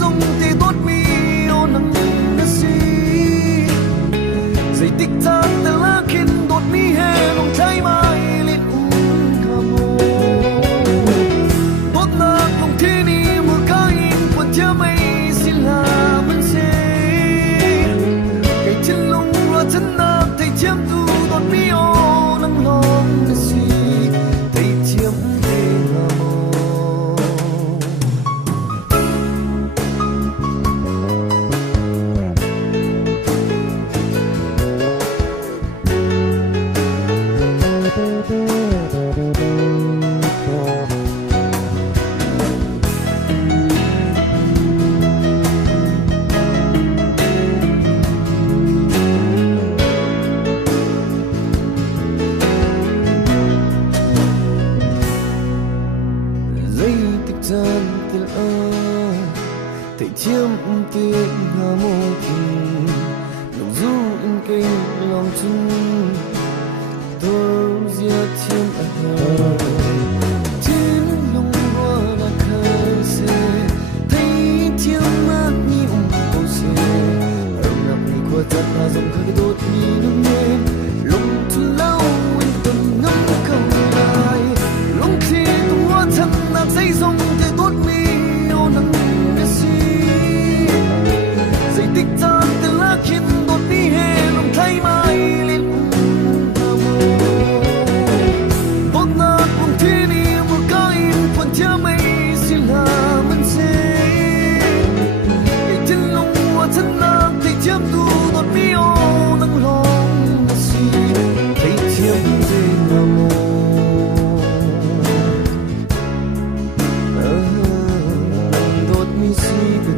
zong te dot mi o nang na si zai tik tak te la kin dot mi he nong thai mai lit ka mo dot na long thi ni mu ka in put ya mai sila man se kai chin long ro chan na thai chiam tu dot mi o nang long na si thai chiam te ka mo gian til a thầy chiêm tiếng hà mô tình lòng du in cây lòng chung tôi giết chiêm a hà chín lòng hoa đã khơi se thấy chiêm mát như cô se ở nằm đi qua thật là dòng khơi đốt đi nâng lên lòng thu lâu in từng ngắm không lại lòng thi tung hoa thật là dây dòng tốt mi o nang na si zai tik tan te la khin dot mi he long thai mai lit ka mo dot na kum thi ni mu ka in pon cha mai sila man se ke tin long wa chan na te chiam tu dot mi o nang long na si thai chiam te na mo see the